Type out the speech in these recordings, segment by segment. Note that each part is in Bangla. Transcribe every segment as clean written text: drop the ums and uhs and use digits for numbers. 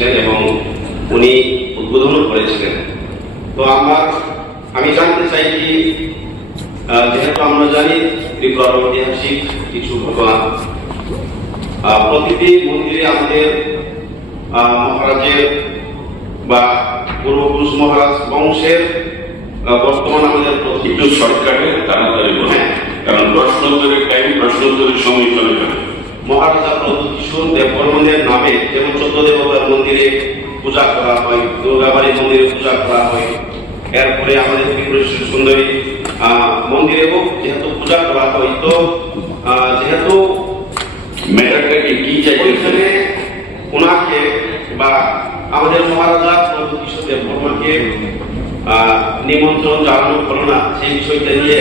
এসেছিলেন এবং উনি উদ্বোধন করেছিলেন। তো আমি জানতে চাই কি, যেহেতু আমরা জানি ত্রিপুরার ঐতিহাসিক কিছু ঘটনা, প্রতিটি মন্দিরে আমাদের মহারাজের বা পূর্বপুরুষ মহারাজ বংশের বর্তমান আমাদের একটু শর্টকাটে তাড়াতাড়ি বলেন, কারণ প্রশ্নোত্তরের সময় চলে যাবে। মহারাজা প্রভু কিশোর দেববর্মনের নামে যেমন 14 দেবতার মন্দিরে পূজা করা হয়, দুর্গাবাড়ি মন্দিরে পূজা করা হয়, এরপরে আমাদের ত্রিপুরেশ্বরী সুন্দরী মন্দিরেও যেহেতু পূজা করা হয়, তো যেহেতু ম্যাটারটাকে কি ওইখানে ওনাকে বা আমাদের মহারাজা প্রভু কিশোর দেববর্মাকে নিমন্ত্রণ জানানো হলো না, সেই বিষয়টা নিয়ে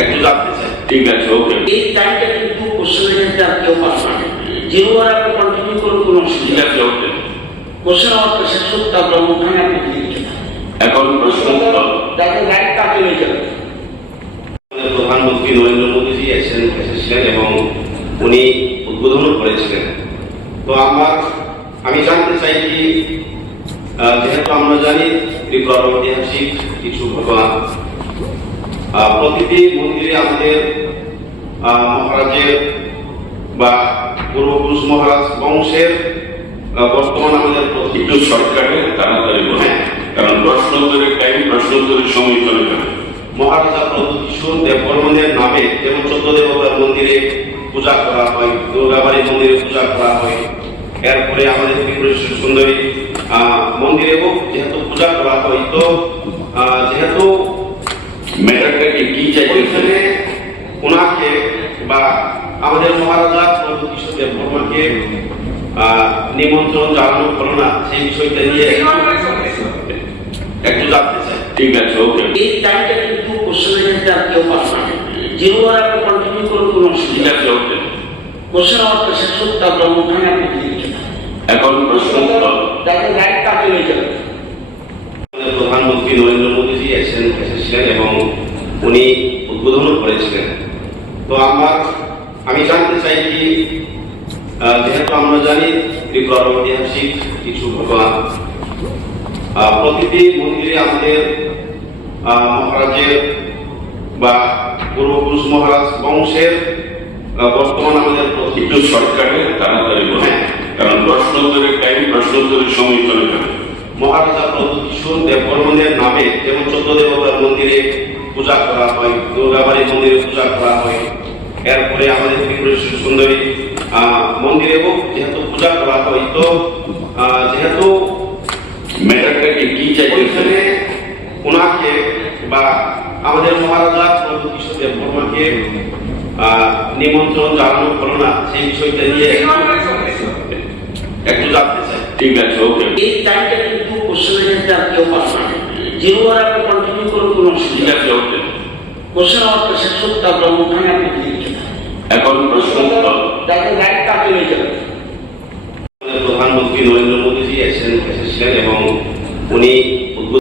একটু জানতে চাই। ঠিক আছে, ওকে। এই টাইমটা কিন্তু কোশ্চেনের ক্ষেত্রে আর কেউ পাস না, যেগুলো আপনি কন্টিনিউ করুন, কোনো ঠিক আছে, ওকে। কোশ্চেন আমার শেষ হোক, তারপর ওখানে আপনি লিখে দেন। এখন প্রশ্ন তাকে গাইড কাকে নিয়ে যাবেন? প্রধানমন্ত্রী নরেন্দ্র মোদীজি এসেছিলেন এবং উনি উদ্বোধন করেছিলেন। তো আমি জানতে চাই কি, যেহেতু আমরা জানি ত্রিপুরার ঐতিহাসিক কিছু ঘটনা, প্রতিটি মন্দিরে আমাদের মহারাজের বা পূর্বপুরুষ মহারাজ বংশের বর্তমান আমাদের একটু শর্টকাটে তাড়াতাড়ি বলেন, কারণ প্রশ্নোত্তরের সময় চলে যাবে। মহারাজা প্রভু কিশোর দেববর্মনের নামে যেমন 14 দেবতার মন্দিরে পূজা করা হয়, দুর্গাবাড়ি মন্দিরে পূজা করা হয়, এরপরে আমাদের ত্রিপুরেশ্বরী সুন্দরী মন্দিরেও যেহেতু পূজা করা হয়, তো যেহেতু ম্যাটারটাকে কি ওইখানে ওনাকে বা আমাদের মহারাজা প্রভু কিশোর দেববর্মাকে নিমন্ত্রণ জানানো হলো না, সেই বিষয়টা নিয়ে একটু জানতে চাই। ঠিক আছে, ওকে। এই টাইমটা কিন্তু কোশ্চেনের ক্ষেত্রে আর কেউ পাস না, যেগুলো আপনি কন্টিনিউ করুন, কোনো ঠিক আছে, ওকে। কোশ্চেন আমার শেষ হোক, তারপর ওখানে আপনি লিখে দেন। এখন প্রশ্ন তাকে গাইড কাকে নিয়ে যাবেন? প্রধানমন্ত্রী নরেন্দ্র মোদীজি এসেছিলেন এবং উনি উদ্বোধন করেছিলেন। তো আমি জানতে চাই কি, যেহেতু আমরা জানি ত্রিপুরার ঐতিহাসিক কিছু ঘটনা, প্রতিটি মন্দিরে আমাদের মহারাজের বা পূর্বপুরুষ মহারাজ বংশের বর্তমান আমাদের একটু শর্টকাটে তাড়াতাড়ি বলেন, কারণ প্রশ্নোত্তরের সময় চলে যাবে। মহারাজা প্রভু কিশোর দেববর্মনের নামে যেমন 14 দেবতার মন্দিরে পূজা করা হয়, দুর্গাবাড়ি মন্দিরে পূজা করা হয়, এরপরে আমাদের ত্রিপুরেশ্বরী সুন্দরী মন্দিরেও যেহেতু পূজা করা হয়, তো যেহেতু ম্যাটারটাকে কি ওইখানে ওনাকে বা আমাদের মহারাজা প্রভু কিশোর দেববর্মাকে নিমন্ত্রণ জানানো হলো না, সেই বিষয়টা নিয়ে একটু জানতে চাই। ঠিক আছে, ওকে। এই টাইমটা কিন্তু কোশ্চেনের ক্ষেত্রে আর কেউ পাস না, যেগুলো আপনি কন্টিনিউ করুন, কোনো ঠিক আছে, ওকে। কোশ্চেন আমার শেষ হোক, তারপর ওখানে আপনি লিখে দেন। এখন প্রশ্ন তাকে গাইড কাকে নিয়ে যাবেন?